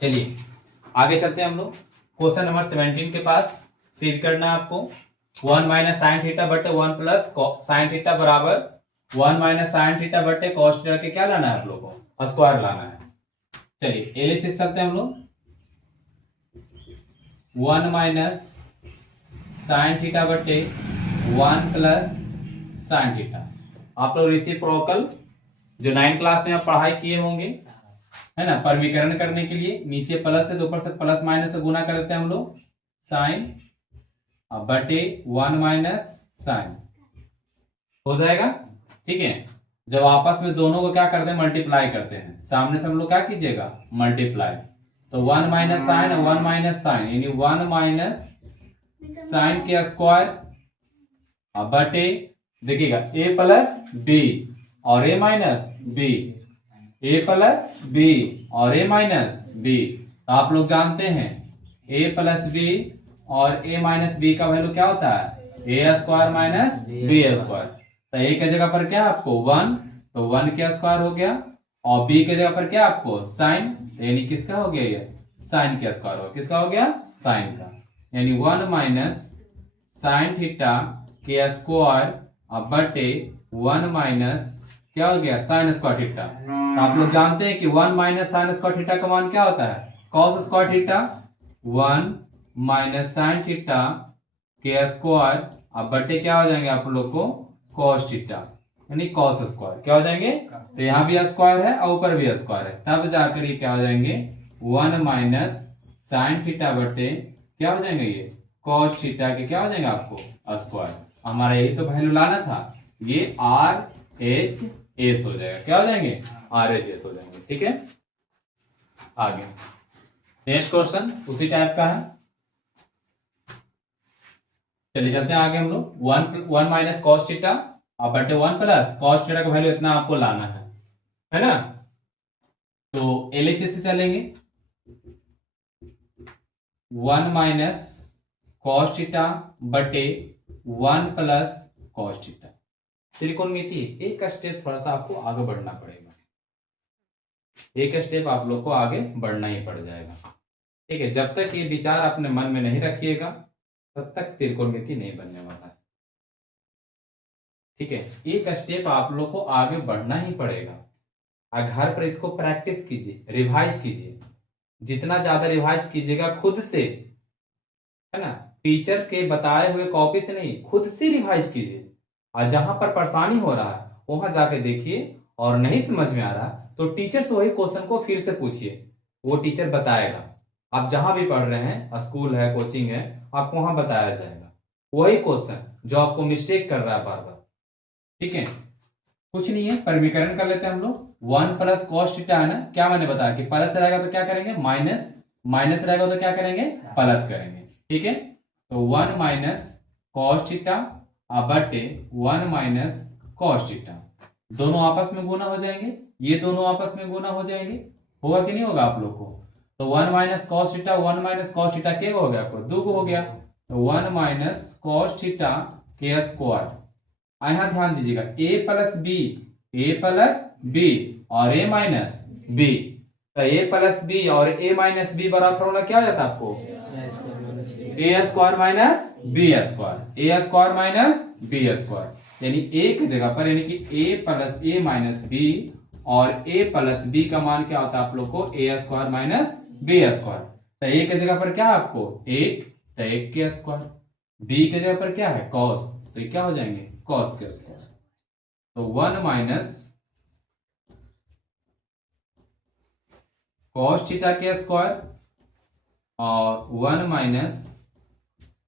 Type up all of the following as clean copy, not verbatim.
चलिए आगे चलते हैं हम लोग क्वेश्चन नंबर 17 के पास। सिद्ध करना है आपको 1 माइनस साइन थीटा बटे 1 प्लस साइन थीटा बराबर 1 माइनस साइन थीटा बटे कॉस थीटा के क्या लाना है आप लोगों को, स्क्वायर लाना है। चलिए एलएचएस चलते हैं हम लोग। 1 माइनस साइन थीटा बटे 1 प्लस साइन थीटा। आप लोग रेसिप्रोकल जो 9 क्लास में आप पढ़ाई किए होंगे है ना, परमीकरण करने के लिए नीचे प्लस है तो ऊपर से प्लस माइनस से गुना कर देते हैं हम लोग साइन बटे 1 माइनस साइन हो जाएगा। ठीक है, जब आपस में दोनों को क्या करते हैं मल्टीप्लाई करते हैं, सामने से हम लोग क्या कीजिएगा मल्टीप्लाई, तो 1 माइनस साइन और 1 माइनस साइन यानी 1 माइनस साइन के स्क्वायर बटे देखिएगा ए प्लस बी और A minus B, A plus B और ए माइनस बी। तो आप लोग जानते हैं ए प्लस बी और ए माइनस बी का वैल्यू क्या होता है A square minus B square. तो ए के जगह पर क्या आपको 1, तो 1 के स्क्वायर हो गया और बी के जगह पर क्या आपको साइन, यानी किसका हो गया ये साइन के स्क्वायर हो, किसका हो गया साइन का, यानी 1 माइनस साइन थीटा के स्क्वायर बटे 1 माइनस क्या हो गया साइन स्क्वायर थीटा। तो आप लोग जानते हैं कि 1 माइनस साइन स्क्वायर थीटा का मान क्या होता है cos square theta, 1 minus sine theta के स्क्वायर अब बटे क्या हो जाएंगे आप लोग को कॉस थीटा यानी कॉस स्क्वायर क्या हो जाएंगे, तो यहाँ भी स्क्वायर है और ऊपर भी स्क्वायर है, तब जाकर ये क्या हो जाएंगे 1 माइनस साइन थीटा बटे क्या हो जाएंगे ये कॉस थीटा के क्या हो जाएंगे आपको स्क्वायर। हमारा यही तो वैल्यू लाना था, ये आर एच एस हो जाएगा, क्या हो जाएंगे आर एच एस हो जाएंगे। ठीक है, आगे नेक्स्ट क्वेश्चन उसी टाइप का है। चलिए चलते हैं आगे हम लोग 1 माइनस कॉस थीटा और बटे 1 प्लस कॉस थीटा का वैल्यू इतना आपको लाना है ना। तो एलएचएस से चलेंगे 1 माइनस कॉस थीटा बटे 1 प्लस कॉस थीटा। त्रिकोणमिति एक स्टेप थोड़ा सा आपको आगे बढ़ना पड़ेगा, एक स्टेप आप लोग को आगे बढ़ना ही पड़ जाएगा। ठीक है, जब तक ये विचार अपने मन में नहीं रखिएगा तब तक त्रिकोणमिति नहीं बनने वाला है। ठीक है, एक स्टेप आप लोग को आगे बढ़ना ही पड़ेगा। घर पर इसको प्रैक्टिस कीजिए, रिवाइज कीजिए, जितना ज्यादा रिवाइज कीजिएगा खुद से है ना, टीचर के बताए हुए कॉपी से नहीं खुद से रिवाइज कीजिए। और जहां पर परेशानी हो रहा है वहां जाके देखिए, और नहीं समझ में आ रहा तो टीचर से वही क्वेश्चन को फिर से पूछिए, वो टीचर बताएगा। आप जहां भी पढ़ रहे हैं, स्कूल है कोचिंग है, आपको वहां बताया जाएगा वही क्वेश्चन जो आपको मिस्टेक कर रहा है बार बार। ठीक है, कुछ नहीं है, परमीकरण कर लेते हैं हम लोग। 1 प्लस कॉस थीटा है ना, क्या मैंने बताया कि प्लस रहेगा तो क्या करेंगे माइनस, माइनस रहेगा तो क्या करेंगे प्लस करेंगे। ठीक है, तो 1 माइनस कॉस थीटा बटे 1 माइनस कॉस थीटा, दोनों आपस में गुना हो जाएंगे, ये दोनों आपस में गुना हो जाएंगे, होगा कि नहीं होगा आप लोग को। तो 1 minus cos theta 1 minus cos theta क्या हो गया आपको दो हो गया, तो 1 माइनस कॉस थीटा के स्क्वायर। यहां ध्यान दीजिएगा a plus B, A plus B और a माइनस बी, तो a प्लस बी और a माइनस बी बराबर फॉर्मूला क्या हो जाता है आपको A square minus B square, A square minus B square, यानी ए की जगह पर यानी कि ए प्लस ए माइनस बी और ए प्लस बी का मान क्या होता है आप लोग को ए स्क्वायर माइनस बी स्क्वायर। तो ए की जगह पर क्या है आपको एक, तो एक के स्क्वायर, बी की जगह पर क्या है कॉस, तो ये क्या हो जाएंगे कॉस के स्क्वायर। तो 1 माइनस कॉस थीटा के स्क्वायर और 1 माइनस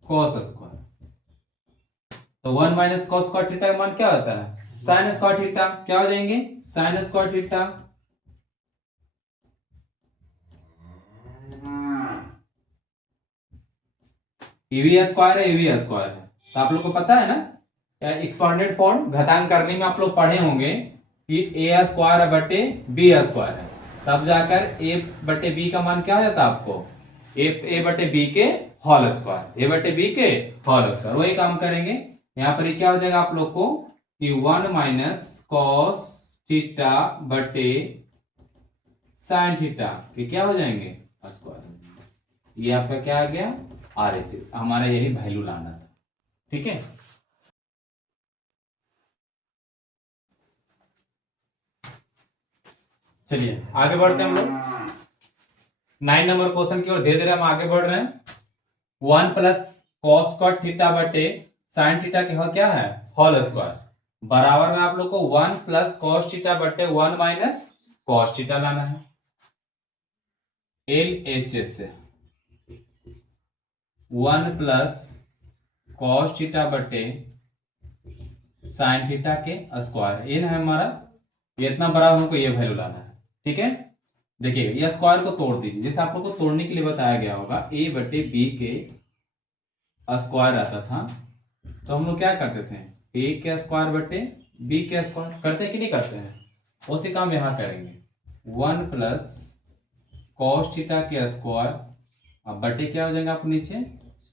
कॉस स्क्वायर। तो 1 माइनस कॉस स्क्वायर थीटा का मान क्या होता है साइन स्क्वायर थीटा, क्या हो जाएंगे sign square theta. EV square है ईवी स्क्वायर है, तो आप लोग को पता है ना एक्सपोनेंट फॉर्म घातांक करने में आप लोग पढ़े होंगे कि ए स्क्वायर बटे बी स्क्वायर है, तब जाकर ए बटे बी का मान क्या हो जाता है आपको ए बटे बी के होल स्क्वायर, ए बटे बी के होल स्क्वायर। वही काम करेंगे यहाँ पर, क्या हो जाएगा आप लोग को कि 1 माइनस कॉस थीटा बटे साइन थीटा के क्या हो जाएंगे स्क्वायर। ये आपका क्या आ गया, RHS। हमारा यही वैल्यू लाना था, ठीक है। चलिए आगे बढ़ते हैं हम लोग 9 नंबर क्वेश्चन की ओर। धीरे धीरे हम आगे बढ़ रहे हैं। 1 प्लस कॉस स्क्वायर थीटा बटे साइन थीटा के क्या है, होल स्क्वायर, बराबर में आप लोग को 1 प्लस कॉस थीटा बटे 1 माइनस कॉस थीटा लाना है। LHS से 1 प्लस कॉस थीटा बटे साइन थीटा के स्क्वायर, ये है हमारा, ये इतना बड़ा हमको ये वैल्यू लाना है, ठीक है। देखिए ये स्क्वायर को तोड़ दीजिए, जैसे आप लोग को तोड़ने के लिए बताया गया होगा, a बटे b के स्क्वायर आता था, तो हम लोग क्या करते थे, a के स्क्वायर बटे b के स्क्वायर, करते हैं कि नहीं करते हैं, उसी काम यहां करेंगे। 1 प्लस कॉस थीटा के स्क्वायर, अब बटे क्या हो जाएंगे आपको नीचे,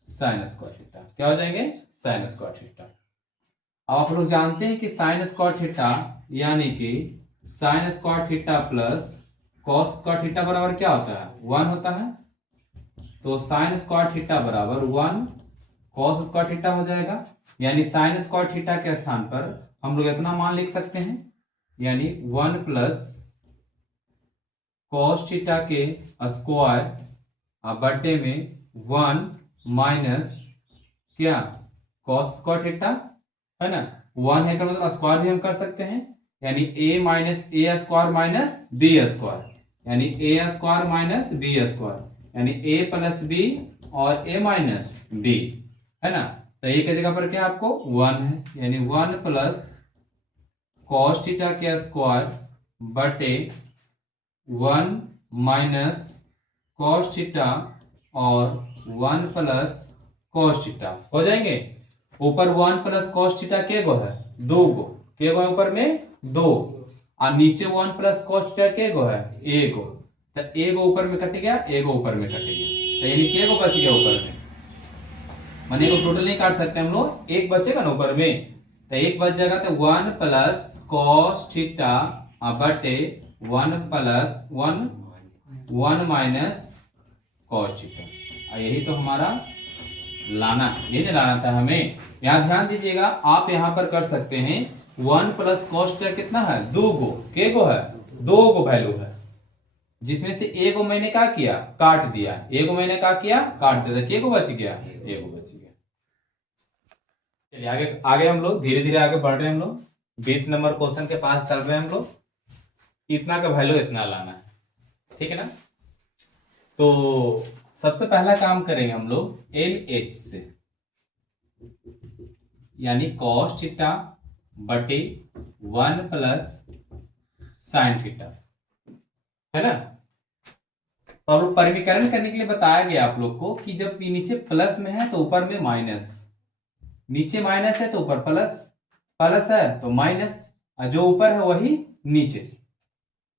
साइन स्क्वायर थीटा, क्या हो जाएंगे, साइन स्क्वायर थीटा। अब आप लोग जानते हैं कि साइन स्क्वायर थीटा यानी कि sign square theta plus cos square theta बराबर क्या होता है, 1 होता है। तो साइन स्क्वायर थीटा बराबर 1 कॉस स्क्वायर थीटा हो जाएगा, यानी साइन स्क्वायर थीटा के स्थान पर हम लोग इतना मान लिख सकते हैं, यानी 1 प्लस कॉस थीटा के स्क्वायर बटे में 1 माइनस क्या, कॉस स्क्वायर थीटा, है ना। 1 है का मतलब स्क्वायर भी हम कर सकते हैं, यानी a minus A square minus B square, यानी A square minus B square, यानी a प्लस बी और a माइनस बी, है ना। तो a की जगह पर क्या आपको 1 है, यानी 1 प्लस कॉस थीटा के स्क्वायर बटे 1 माइनस कॉस थीटा और 1 प्लस कॉस थीटा हो जाएंगे। ऊपर 1 प्लस कॉस थीटा के गो है, 2 गो, के गो है ऊपर में 2, और नीचे 1 प्लस कॉस थीटा के गो है 1 गो, तो 1 गो ऊपर में कट गया, 1 गो ऊपर में कट गया, तो यानी के गो बच गया ऊपर में, माने को टोटल नहीं काट सकते हम लोग, एक बचेगा ना ऊपर में, तो एक बच जाएगा, तो 1 प्लस कॉस थीटा बटे 1 प्लस 1 माइनस कॉस थीटा। यही तो हमारा लाना है, ये नहीं लाना था हमें। यहां ध्यान दीजिएगा, आप यहां पर कर सकते हैं 1 प्लस कॉस थीटा कितना है, 2 गो, के गो है 2 गो वैल्यू है, जिसमें से एक गो मैंने क्या किया, काट दिया, एक गो मैंने क्या किया, काट दिया, के गो बच गया, एक गो बच गया। चलिए आगे आगे हम लोग धीरे धीरे आगे बढ़ रहे हैं, हम लोग 20 नंबर क्वेश्चन के पास चल रहे हैं हम लोग। इतना का वैल्यू इतना लाना है, ठीक है ना। तो सबसे पहला काम करेंगे हम लोग LH से, यानी कॉस थीटा बटे 1 प्लस साइन थीटा, है ना। तो अब परिमीकरण करने के लिए बताया गया आप लोग को कि जब नीचे प्लस में है तो ऊपर में माइनस, नीचे माइनस है तो ऊपर प्लस, प्लस है तो माइनस, जो ऊपर है वही नीचे।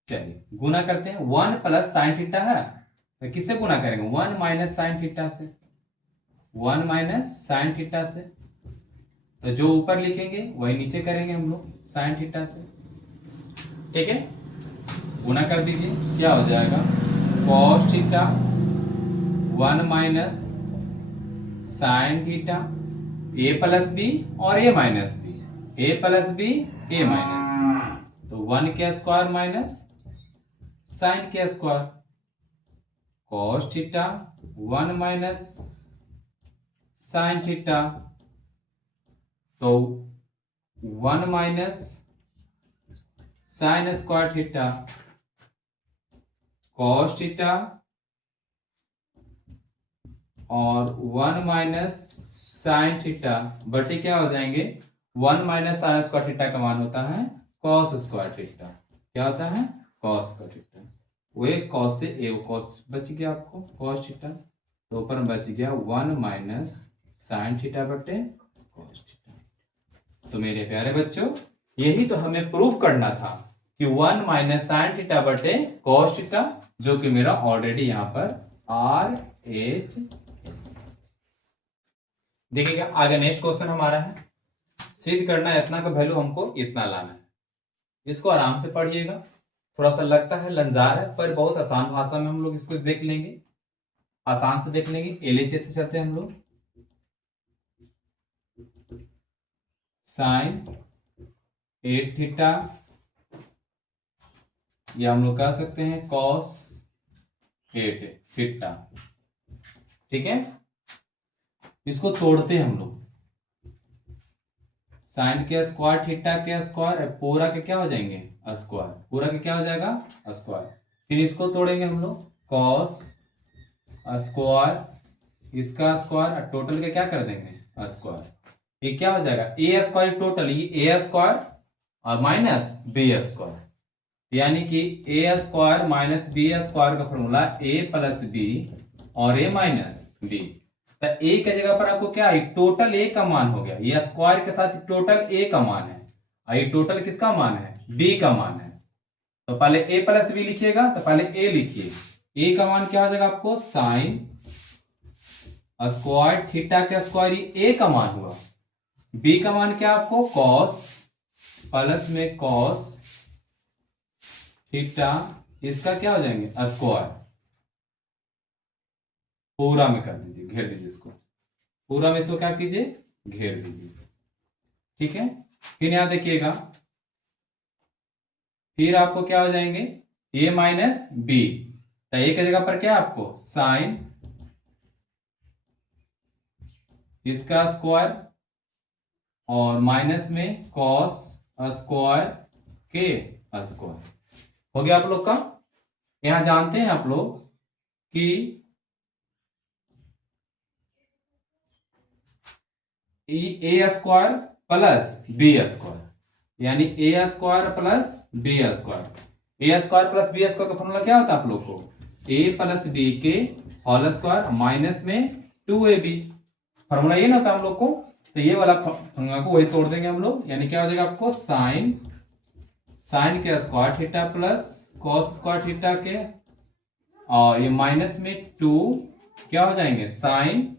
चलिए गुना करते हैं, 1 प्लस साइन थीटा है तो किससे गुना करेंगे, 1 माइनस साइन थीटा से, 1 माइनस साइन थीटा से, तो जो ऊपर लिखेंगे वही नीचे करेंगे हम लोग साइन थीटा से, ठीक है। गुना कर दीजिए, क्या हो जाएगा, cos theta 1 minus sine theta, A plus B और A minus B, A plus B A minus B, तो 1 के स्क्वायर माइनस साइन के square, cos theta 1 minus sine theta, तो 1 minus sine square theta, cos theta और 1 minus sine theta बटे क्या हो जाएंगे, 1 माइनस साइन स्क्वायर थीटा का मान होता है कॉस स्क्वायर थीटा, क्या होता है, कॉस स्क्वायर थीटा। वो एक कॉस से एक कॉस बच गया आपको कॉस थीटा, तो ऊपर में बच गया 1 माइनस साइन थीटा बटे कॉस थीटा। तो मेरे प्यारे बच्चों, यही तो हमें प्रूव करना था कि 1 माइनस साइन थीटा बटे कॉस थीटा, जो कि मेरा ऑलरेडी यहां पर RHS। देखिएगा आगे नेक्स्ट क्वेश्चन हमारा है, सिद्ध करना है इतना का वैल्यू हमको इतना लाना है, इसको आराम से पढ़िएगा, थोड़ा सा लगता है लंजार है, पर बहुत आसान भाषा में हम लोग इसको देख लेंगे, आसान से देख लेंगे। एलएचएस से चलते हैं हम लोग। साइन 8 थीटा, या हम लोग कह सकते हैं कॉस 8 थीटा। ठीक है, इसको तोड़ते हैं हम लोग। साइन के स्क्वायर थीटा के स्क्वायर पूरा के क्या हो जाएंगे स्क्वायर, पूरा के क्या हो जाएगा स्क्वायर। फिर इसको तोड़ेंगे हम लोग, कॉस स्क्वायर इसका स्क्वायर और टोटल के क्या कर देंगे स्क्वायर। ये क्या हो जाएगा ए स्क्वायर टोटल, ये ए स्क्वायर और माइनस बी स्क्वायर, यानी कि ए स्क्वायर माइनस बी स्क्वायर का फॉर्मूला ए प्लस बी और ए माइनस बी। तो ए की जगह पर आपको क्या है टोटल ए का मान हो गया, ये स्क्वायर के साथ टोटल ए का मान है और ये टोटल किसका मान है बी का मान है। तो पहले ए प्लस बी लिखिएगा, तो पहले ए लिखिए। ए का मान क्या हो जाएगा आपको साइन स्क्वायर थीटा के स्क्वायर, ए का मान हुआ। बी का मान क्या आपको कॉस प्लस में कॉस थीटा, इसका क्या हो जाएंगे स्क्वायर। पूरा में कर दीजिए, घेर दीजिए इसको, पूरा में इसको क्या कीजिए घेर दीजिए। ठीक है, फिर यहां देखिएगा, फिर आपको क्या हो जाएंगे ए माइनस बी, तो ए की जगह पर क्या आपको साइन इसका स्क्वायर और माइनस में कॉस स्क्वायर के स्क्वायर हो गया आप लोग का। यहां जानते हैं आप लोग कि ए स्क्वायर प्लस बी स्क्वायर, यानी A square plus B square. A square plus B square का फॉर्मूला क्या होता है आप लोग को ए प्लस बी के होल स्क्वायर माइनस में 2ab, फॉर्मूला ये ना होता हम लोग को। तो ये वाला फॉर्मूला को वही तोड़ देंगे हम लोग, यानी क्या हो जाएगा आपको साइन के square theta plus cos square theta के, और ये माइनस में 2 क्या हो जाएंगे साइन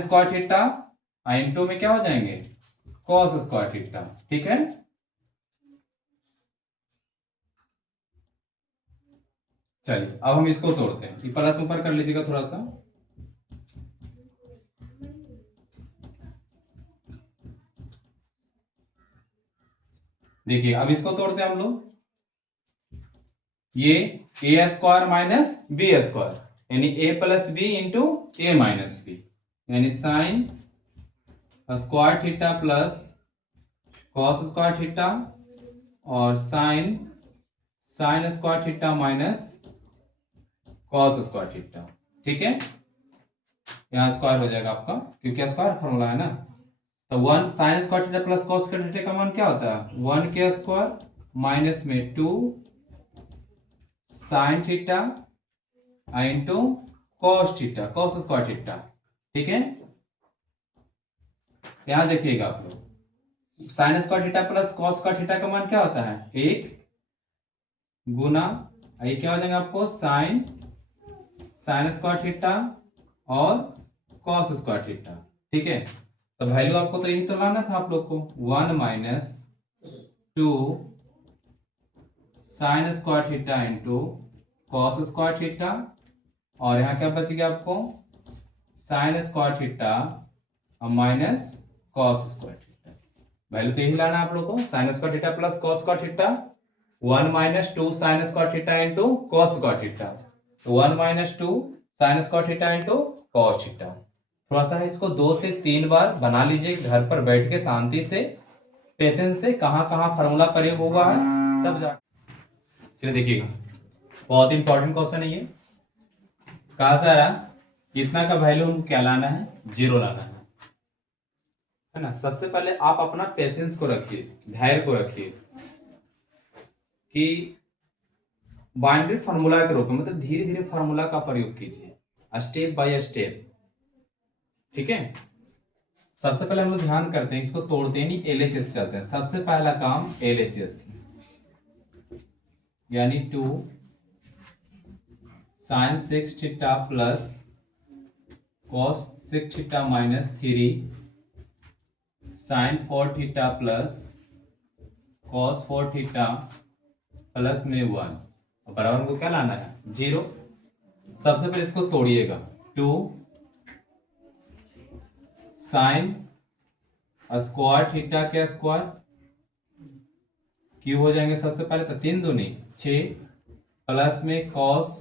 स्क्वायर थीटा, इंटू में क्या हो जाएंगे कॉस स्क्वायर थीटा। ठीक है, चलिए अब हम इसको तोड़ते हैं। ये प्लस ऊपर कर लीजिएगा थोड़ा सा। देखिए अब इसको तोड़ते हैं हम लोग, ये A square minus B square, यानी A plus B into A minus B, यानी sine square theta plus cos square theta और sine square theta minus cos square theta. ठीक है, यहां स्क्वायर हो जाएगा आपका क्योंकि स्क्वायर फॉर्मूला है ना। तो 1 sign square theta plus cos square theta का मान क्या होता है 1 के स्क्वायर माइनस में 2 sine theta into cos theta cos square theta. ठीक है, यहां देखिएगा आप लोग sine square theta plus cos square theta का मान क्या होता है 1 गुना, ये क्या हो जाएगा आपको साइन स्क्वायर थीटा और कॉस स्क्वायर थीटा। ठीक है, तो वैल्यू आपको तो यही तो लाना था आप लोग को 1 minus 2 sine square theta into cos square theta, और यहां क्या बच गया आपको साइन स्क्वायर थीटा और minus cos square theta. Value तो यही लाना आप लोग को sign square theta plus cos square theta, 1 minus 2 sine square theta into cos square theta, 1 minus 2 sine square theta into cos theta. थोड़ा सा इसको 2 से 3 बार बना लीजिए घर पर बैठ के शांति से, पेशेंस से, कहां कहां फार्मूला प्रयोग हुआ है तब जा। चलिए देखिएगा, बहुत इंपॉर्टेंट क्वेश्चन है ये। कहा जा रहा इतना का वैल्यू हमको क्या लाना है 0 लाना है ना। सबसे पहले आप अपना पेशेंस को रखिए, धैर्य को रखिए कि बाइनरी फार्मूला के रूप में मतलब धीरे धीरे फार्मूला का प्रयोग कीजिए, स्टेप बाय स्टेप। ठीक है, सबसे पहले हम लोग ध्यान करते हैं, इसको तोड़ते नहीं एलएचएस चलते हैं। सबसे पहला काम एलएचएस, यानी 2 sine 6 theta plus cos 6 theta minus 3 sine 4 theta plus cos 4 theta plus में 1 बराबर को क्या लाना है 0। सबसे पहले इसको तोड़िएगा 2 साइन स्क्वायर थीटा के स्क्वायर क्यों हो जाएंगे सबसे पहले तो 3 दूनी 6 प्लस में cos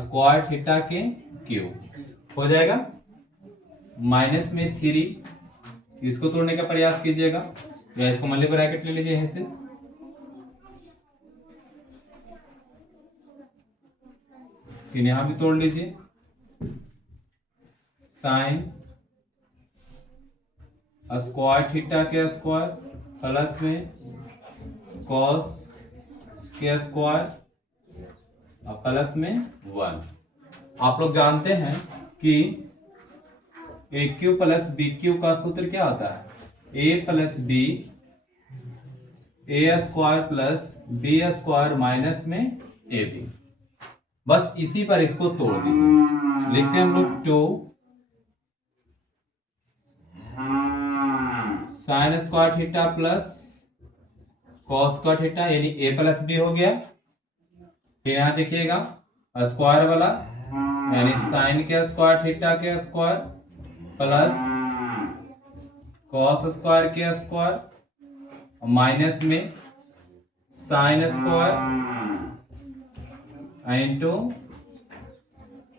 स्क्वायर थीटा के क्यू हो जाएगा माइनस में 3 इसको तोड़ने का प्रयास कीजिएगा या इसको मल्टी ब्रैकेट ले लीजिए यहीं से फिर यहां भी तोड़ लीजिए साइन स्क्वायर थीटा के स्क्वायर प्लस में कॉस के स्क्वायर प्लस में 1। आप लोग जानते हैं कि A cube plus B cube का सूत्र क्या होता है A plus B A square plus B square minus में ए बी। बस इसी पर इसको तोड़ दीजिए लिखते हैं हम लोग 2 sine square theta plus cos square theta यानी ए प्लस बी हो गया। फिर यहां देखिएगा स्क्वायर वाला यानी साइन के स्क्वायर थीटा के स्क्वायर प्लस कॉस स्क्वायर के स्क्वायर माइनस में sine square into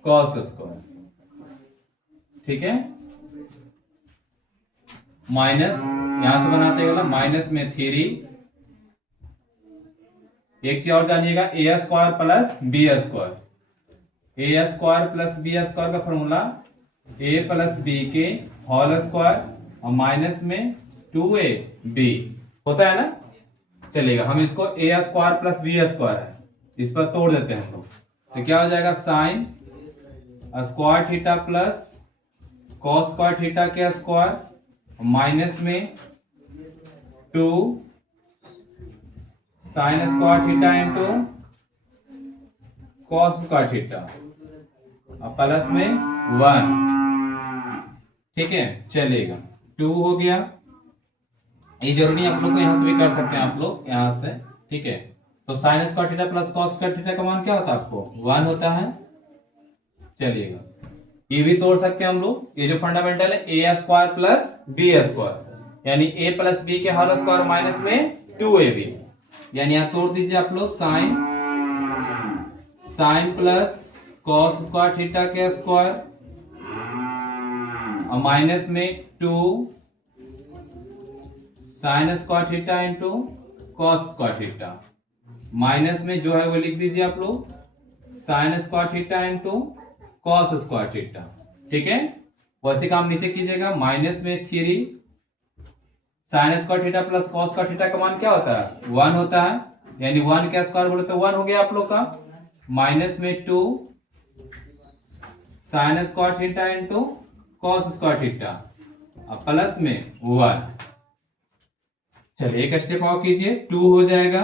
cos square. ठीक है माइनस यहां से बनाते गला माइनस में 3। एक चीज और जानिएगा ए square plus B square A square plus B square का फॉर्मूला ए प्लस बी के होल स्क्वायर और माइनस में 2ab होता है ना। चलेगा हम इसको ए स्क्वायर प्लस बी स्क्वायर है इस पर तोड़ देते हैं हम लोग तो क्या हो जाएगा sign square theta plus cos square theta के स्क्वायर माइनस में 2 sine square theta into cos square theta और प्लस में 1। ठीक है चलेगा 2 हो गया। ये जरूरी आप लोग को यहां से भी कर सकते हैं आप लोग यहां से। ठीक है तो sign square theta plus cos square theta का मान क्या होता है आपको 1 होता है। चलिएगा ये भी तोड़ सकते हैं हम लोग। ये जो फंडामेंटल है A square plus B square यानी ए प्लस बी के होल स्क्वायर माइनस में 2ab यानी यहां तोड़ दीजिए आप लोग sine plus cos square theta के स्क्वायर और माइनस में 2 sine square theta into cos square theta minus में जो है वो लिख दीजिए आप लोग sine square theta into cos square theta. ठीक है वैसे काम नीचे कीजिएगा माइनस में 3 sine square theta plus cos square theta का मान क्या होता है 1 होता है यानी 1 का स्क्वायर बोले तो 1 हो गया आप लोग का माइनस में 2 sine square theta into cos square theta plus में 1। चलिए एक स्टेप और कीजिए 2 हो जाएगा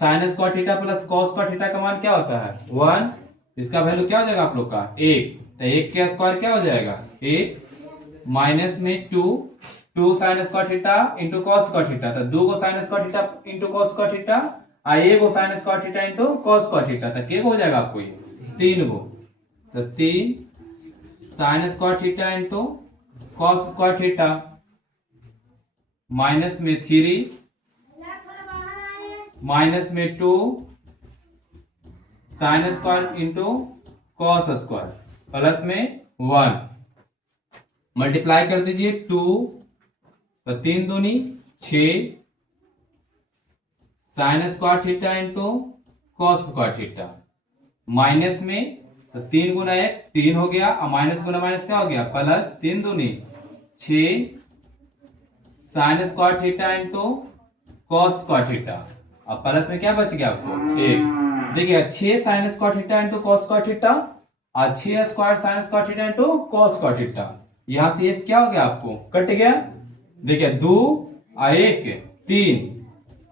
sign square theta plus cos square theta का मान क्या होता है 1। इसका वैल्यू क्या हो जाएगा आप लोग का 1 तो 1 का स्क्वायर क्या हो जाएगा 1 माइनस में 2 sine square theta into cos square theta तो 2 को sign square theta into cos square theta और 1 को sign square theta into cos square theta तो क्या हो जाएगा आपको ये 3 को तो 3 sine square theta into cos square theta minus में 3 माइनस में 2 sine square into cos square plus में 1 मल्टीप्लाई कर दीजिए 2 तो 3 दूनी 6 sign square theta into cos square theta minus में तो 3 गुना 1 3 हो गया और माइनस गुना माइनस क्या हो गया प्लस 3 दूनी 6 sign square theta into cos square theta अब प्लस में क्या बच गया आपको 1। देखिए 6 sign square theta into cos square theta और 6 square sine square theta into cos square theta यहां से ये क्या हो गया आपको कट गया। देखिए 2 और 1 3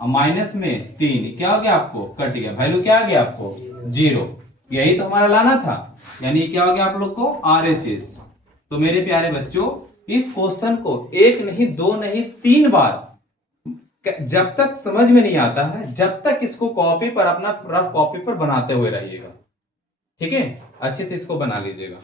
और माइनस में 3 क्या हो गया आपको कट गया वैल्यू क्या आ गया आपको 0। यही तो हमारा लाना था यानी क्या हो गया आप लोग को RHS। तो मेरे प्यारे बच्चों इस क्वेश्चन को 1 नहीं 2 नहीं 3 बार जब तक समझ में नहीं आता है, जब तक इसको कॉपी पर, अपना रफ कॉपी पर बनाते हुए रहिएगा। ठीक है, अच्छे से इसको बना लीजिएगा।